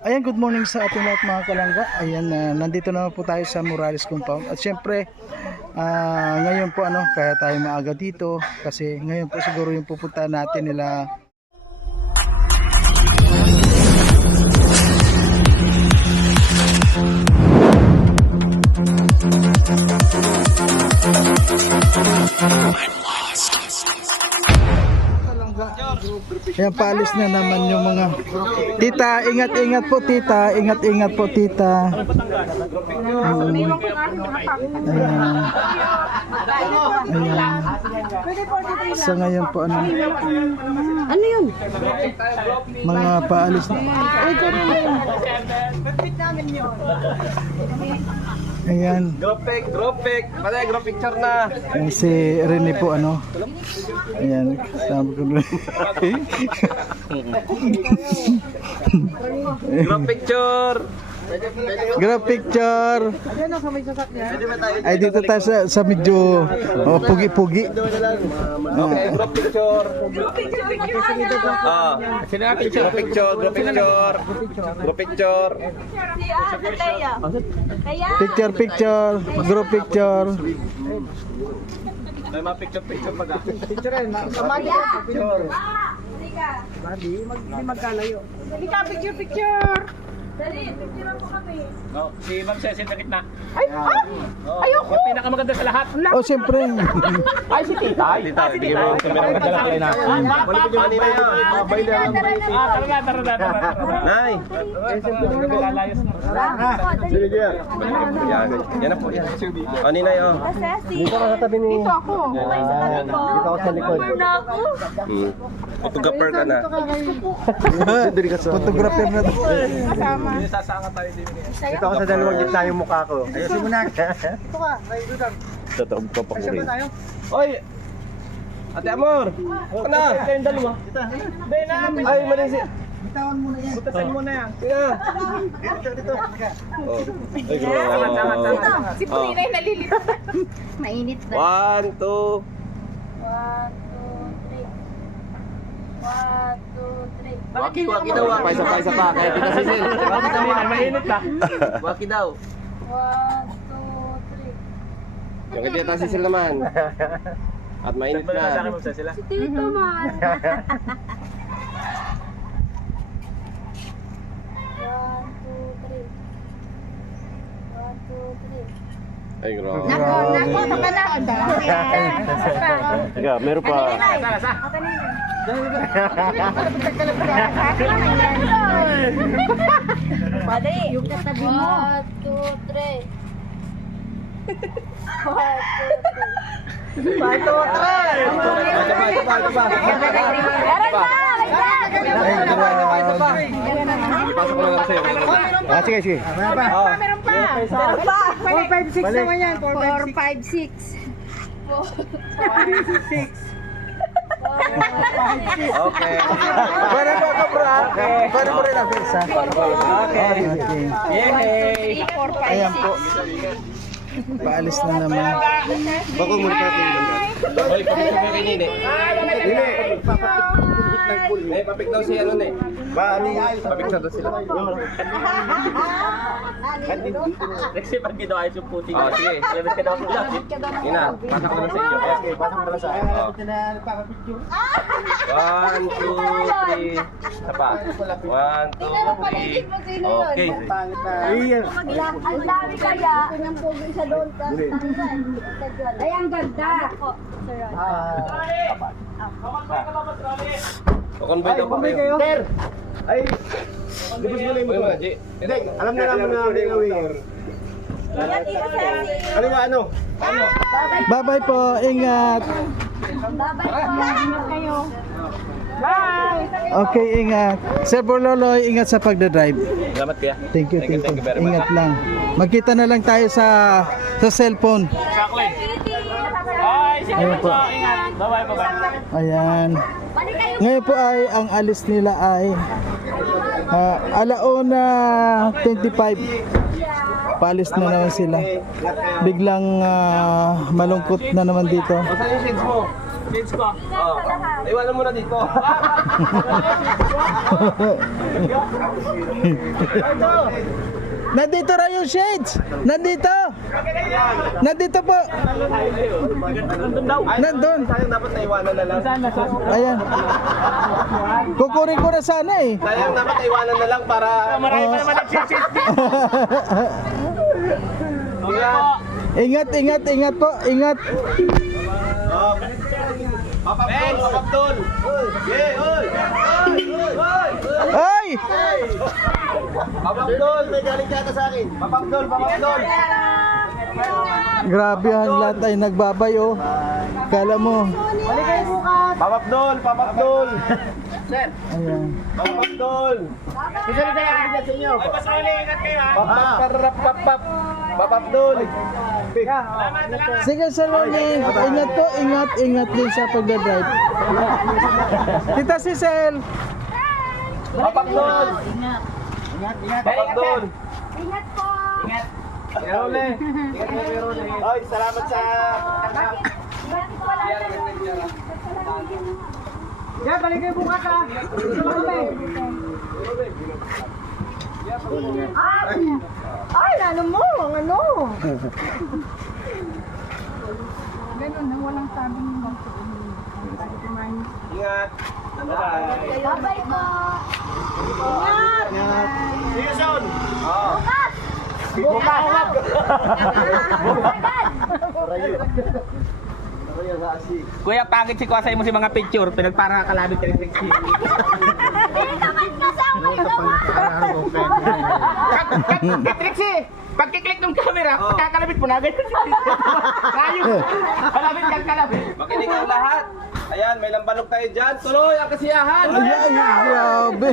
Ayan, good morning sa ating lahat mga kalangga. Ayan, nandito naman po tayo sa Morales Compound. At syempre, ngayon po kaya tayo maaga dito kasi ngayon po siguro yung pupuntahan natin nila. Ayan, paalis na naman yung mga tita, ingat-ingat po tita, ingat-ingat po tita. Ayan. Ayan. So ngayon po ano yun? Mga paalis na. Ayan. Group pic. Patay, group picture na. Ayan, si Rene po Ayan, kasama ko doon. Group picture. Group picture. Ay, dito tayo sa medyo pugi-pugi. Okay, group picture. Sino nga picture? Group picture. Picture. Group picture. May mga picture pa ka. Picture. Dali, picture po kami. No, si Ma'am Cecil na gitna. Ayoko! Yung pinakamaganda sa lahat. Oh, siyempre. Ay, si Tita. Bigyan mo yung camera magdala kayo na. Wala ko yung kanina yun. Tara. Nay. Sige. Yan na po. Kanina yun. Dito ka sa tabi ni... Dito ako. Dito ako sa likod. Photographer ka na. Photographer na to. Sasanga tayo din. Ito ako sa dalawang gitna yung mukha ko. Ayusin mo na. Ito ka. Totoo pa pa ko rin. Oy! Ate Amor! Ano? Kayong dalawa. Ay, mali si... Bitawan mo na yan. Butasan mo na yan. Sige. Dito. Ay, grabe. Si Purina yung nalilito. Mainit na. 1, 2. 1, 2, 3. 1, 2, 3. Waki daw. Isa pa. Kaya kita sisil. Waki daw. Mainit na. Waki daw. 1, 2, 3. Yung kita sisil naman. At mainit na. Si Tito man. 1, 2, 3. Ay, grabe. Nako, Teka, meron pa. Pwede, yung katabi mo. 1, 2, 3. 1, 2, 3. 1, 2, 3. Ipasok ko na lang sa'yo. Sige. Meron pa. 4, 5, 6 naman yan. 4, 5, 6. Okay. Pwede mo ka, bro. Pwede mo rin ang isa. Okay. Yay! 4, 5, 6. Ayan po. Paalis na naman. Bako muna pa natin yung banda. Hoy, papik mo kay Nene. Nene, papik daw si ano, Nene. Papik na daw sila. Kasi pag dito ayos yung puti. Oh, sige. Labit ka daw sila. Ina, pasok ko na sa iyo. Okay, pasok ko na sa iyo. 1, 2, 3. Isa pa. 1, 2, 3. Okay. Ang dami kaya. Isa doon ka. Ay, ang ganda. Kukonvoy daw pa kayo. Sir! Ay! Libos mo na yung motor. Hindi, alam na naman na ringawin. Ano ba ano? Bye-bye po. Ingat. Ingat kayo. Okay, ingat. Sir Borloloy, ingat sa pagdadrive. Salamat kaya. Thank you. Thank you very much. Ingat lang. Magkita na lang tayo sa cellphone. Ayun po. Bye-bye. Ayan. Ngayon po ay ang alis nila ay alauna 25. Paalis na naman sila. Biglang malungkot na naman dito. Saan yung shades mo? Shades ko. Iwanan mo na dito. Nandito raw yung shades. Nandito. Nandito po. Nandun. Sayang dapat naiwanan na lang. Ayan. Kukunin ko na sana eh. Sayang dapat naiwanan na lang para... Marami pa naman nag-shades. Ingat, ingat, ingat po. Ingat. Papapdol! Ay! Papapdol! May galing yata sa akin. Papapdol! Grabe ang lahat ay nagbabay oh. Kala mo. Papapdol! Ayan. Papapdol! Susunod na ako dyan sa inyo. Ay, pasali! Ingat kayo ha! Papapdol! Papapdol! Sige Sir Ronnie, ingat po, ingat din sa pagdadrive. Kita si Sel. Papapdol! Papapdol! Ingat po. Merole! Oy, salamat sa... Ingat po lang. Yan, balik kayo bukas ha. Sama kami. Ay, ano mo? Ano? Ganun na, walang sabing Ingat! Bye! Bye-bye po. Ingat. See you soon! Bukas. Kuya, pangit si Kuwasay mo si mga picture. Pinagpara kalabit ka rin. Hindi naman kasama yung Trixie, pagkiklik ng camera, kakalabit mo na agad. Kayo, kalabit kang kalabit. Makinig ang lahat! Ayan, may lambanog tayo dyan. Tuloy ang kasiyahan! Ay, grabe.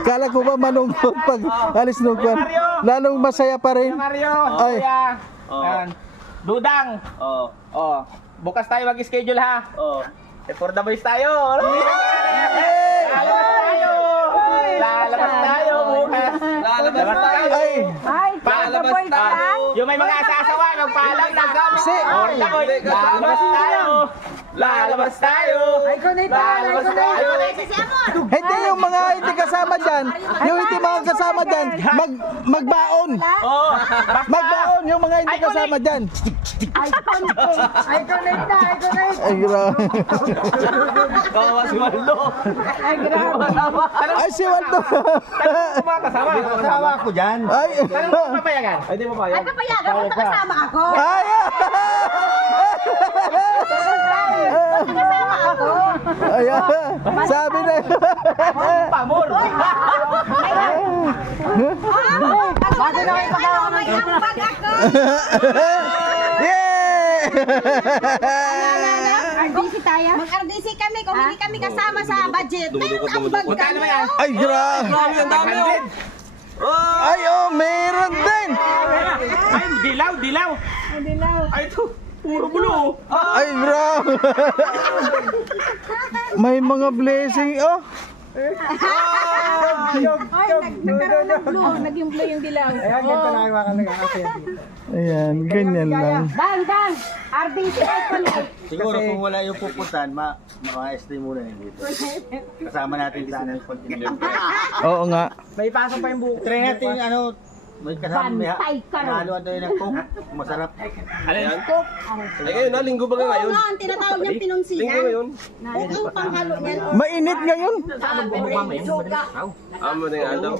Kala ko ba malungkot pag alis nung kwan. Lalong masaya pa rin. Mario, Ay. Kuya, Oh. yan. Dudang. Oh, Oh, bukas tayo mag-schedule ha. oh. For the boys tayo. Lalabas tayo bukas. Lalabas tayo! Ay, Ay, Lalabas tayo! yung may mga asasawa, magpaalam na. Si- For the boys, lalabas tayo. Lalabas tayo. Lalabas tayo. Hindi yung mga hindi kasama dyan. Yung hindi mga kasama dyan. Magbaon. Oh, Magbaon yung mga hindi kasama dyan. Ay, connect na. Ay, grabe. Kawawa si Waldo! Ay, grabe. Ay, si Waldo. mga kasama. Kasama ako dyan. Ay. Tanong mo papayagan. Ay, di mo pa Ay, kapayagan mo, kasama ako. Ay. Kasama ako. Ayan. Sabi na. Pamor. Bago na kayo pagkawa may ambag ako. Yay! RDC tayo? Mag-RDC kami kung hindi kami kasama sa budget. May ambag kami. Ay, grabe. Ang dami oh! Ay, oh, meron din. Ay, dilaw. Ay, ito. Puro bulo. Ay, grabe. May mga blessing, oh. Naging blue yung dilaw. Ayan, ganito lang yung mga Ayan, ganyan lang. Dan, RDC ay connect. Siguro kung wala yung pupuntahan, ma-estimate muna yun dito. Kasama natin sa aming kontinente. Oo nga. May pasok pa yung buko. Try natin yung ano, may kasama, may Bantay ka rin. haluan tayo ng coke. Masarap. Ay, ngayon na, linggo ba nga ngayon? Oo nga, ang tinatawag niyang pinungsinan. Linggo ngayon? Yung panghalo niyan. Mainit ngayon. Amo na nga daw.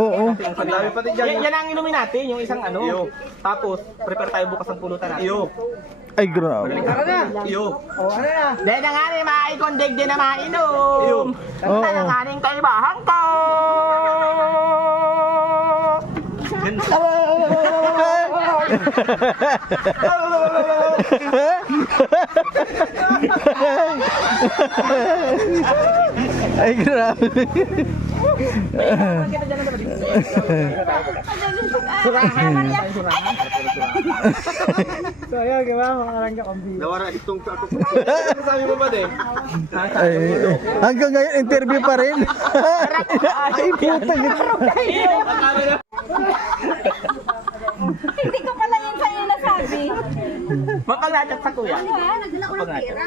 Oo. Ang dami pati dyan. Yan ang inumin natin, yung isang ano. Iyo. Tapos, prepare tayo bukas ng pulutan natin. Iyo. Ay, grabe. Iyo. Dahil ang aning maikondig din na mainom. Oo. Ang aning kaibahan ko. Ay, grabe. So, ayun, diba? Makarangga kambi. Nawara itong ako. Ano sabi mo ba din? Ay, hanggang ngayon, interview pa rin. Ay, putang ito. Mapanglacat sa kuya. Nagdala ko ng pera.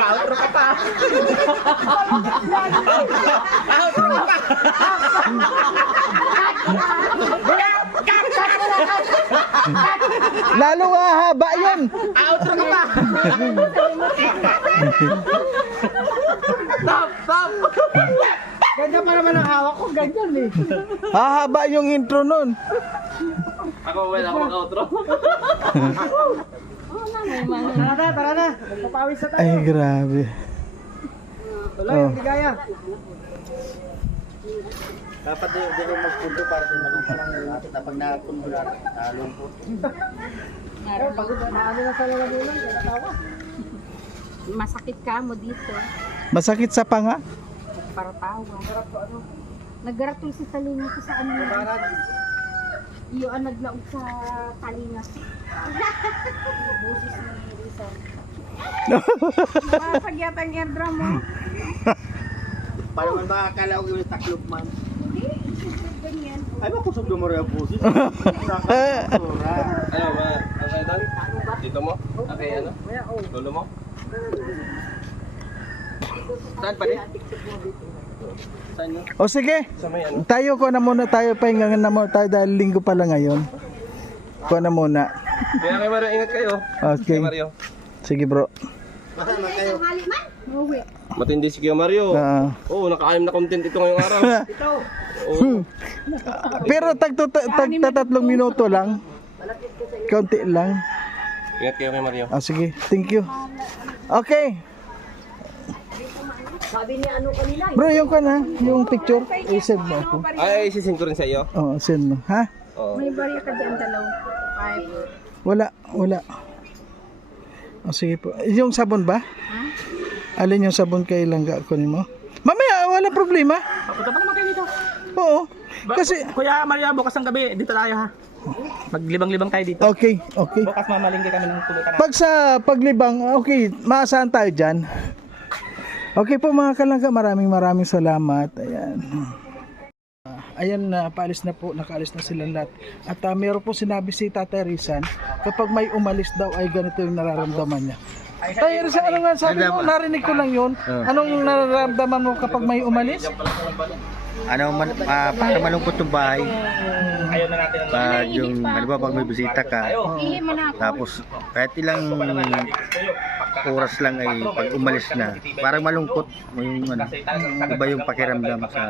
Outro ka pa. Outro ka pa. Lalo haba yun. Outro ka pa. Stop, stop. Ganyan pa naman ang hawak ko, ganyan eh. Hahaba yung intro nun. Ako wala ako mag-outro. Tara na. Magpapawis na tayo. Ay, grabe. Tuloy, Oh. hindi kaya. Dapat din yung magpunto para din malungkot lang natin na pag napunto na nalungkot. Pagod na, maano na sa lalamunan, kaya tawa. Masakit ka mo dito. Masakit sa panga? Para tawa. Naggaratol si Talinga ko sa ano. Iyo ang naglaog sa Talinga. Busis ni Rizal. Masagyat ang airdrum mo. Para man makakalaw yung taklog man. Hindi, ganyan. Ay, makusog mo rin ang puso. Ano ba? Ang idol? Dito mo? Okay, ano? Lolo mo? Saan pa rin? Saan yun? O sige, Sa may ano? tayo ko na muna tayo, pahinga na muna tayo dahil linggo pala ngayon. Ko na muna. Kaya kay Mario, ingat kayo. Okay. Kay Mario. Sige bro. Masama kayo. Uwi. Matindi si Kuya Mario. Ah. Oo, naka-anim na content ito ngayong araw. Oo. Pero tagtatlong minuto lang. Kaunti lang. Ingat kayo kay Mario. Ah, sige, thank you. Okay. Sabi niya ano kanina, Bro, yung ka na, yung picture, i-send mo ako. Ay, sisend ko rin sa iyo. Oo, send mo. Ha? Oo. May barya ka dyan dalaw. 5. Wala. O sige po. Yung sabon ba? Alin yung sabon kay Langga kunin mo? Mamaya, wala problema. Punta pa naman kayo dito. Oo. Kasi, Kuya Maria, bukas ang gabi, dito tayo ha. Maglibang-libang tayo dito. okay. Bukas mamalinggi kami ng tulutan. Pag sa paglibang, okay, maasahan tayo dyan. Okay po mga kalangga, maraming salamat. Ayan. Ayan, paalis na po, nakaalis na silang lahat. At meron po sinabi si Tatay Rizal, kapag may umalis daw ay ganito yung nararamdaman niya. Tatay Rizal, ano nga sabi mo? Narinig ko lang yun. Anong nararamdaman mo kapag may umalis? Ano man, para malungkot yung bahay. Ayaw na natin ang Pag yung, ano ba, pag may bisita ka, Ihi mo na ako. tapos kahit ilang oras lang ay pag umalis na, parang malungkot mo yung ano, iba yung pakiramdam sa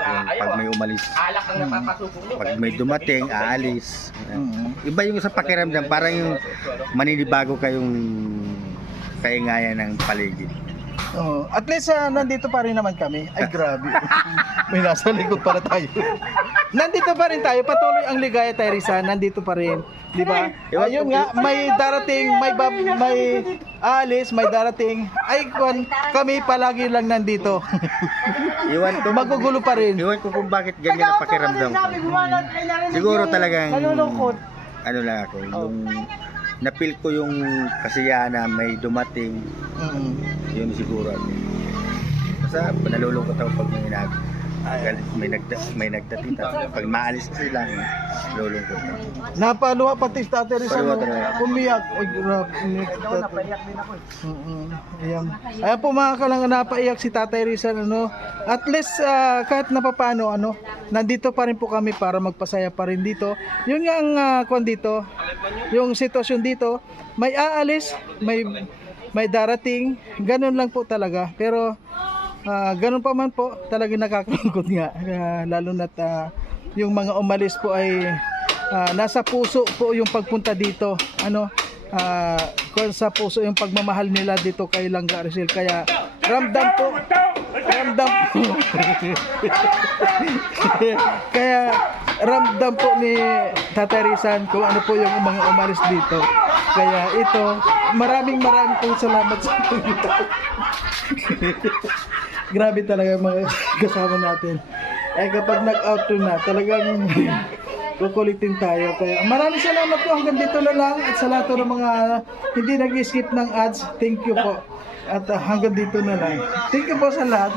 yung pag may umalis. alak ang napapasubok mo. Pag may dumating, aalis. Iba yung sa pakiramdam, parang yung maninibago kayong kaingayan ng paligid. Oh, at least nandito pa rin naman kami. Ay grabe. May nasa likod para tayo. Nandito pa rin tayo. Patuloy ang ligaya tayo Rizal. Nandito pa rin. Di ba? Ayun nga, may darating, may alis, may darating. Ay, kami palagi lang nandito. Iwan ko, Magugulo pa rin. iwan ko kung bakit ganyan ang pakiramdam ko. Siguro talagang ano lang ako, yung napil ko yung kasiyahan na may dumating, yun siguro ako. Basta nalulungkot ako pag may nagdating, pag maalis sila, nalulungkot ako. Napaluha pati sa Tatay Rizal. Paluha talaga. Umiyak. Ay, grabe. napaiyak din ako eh. Ayan. Ayan po mga kalangga, napaiyak si Tatay Rizal, ano. At least kahit napapano, ano, nandito pa rin po kami para magpasaya pa rin dito. Yun nga ang kwan dito, yung sitwasyon dito, may aalis, may darating, ganun lang po talaga. Pero ganun pa man po, talagang nakakalungkot nga. Lalo na't yung mga umalis po ay nasa puso po yung pagpunta dito. Ano, kung sa puso yung pagmamahal nila dito kay Langga Rizal. Kaya ramdam po kaya ramdam po ni Tatay Rizal kung ano po yung mga umalis dito. Kaya ito, maraming pong salamat sa inyo. Grabe talaga yung mga kasama natin. Eh kapag nag-outro na, talagang kukulitin tayo. Kaya maraming salamat po, hanggang dito na lang, at sa lahat ng mga hindi nag-skip ng ads, thank you po. At hanggang dito na lang. Thank you po sa lahat.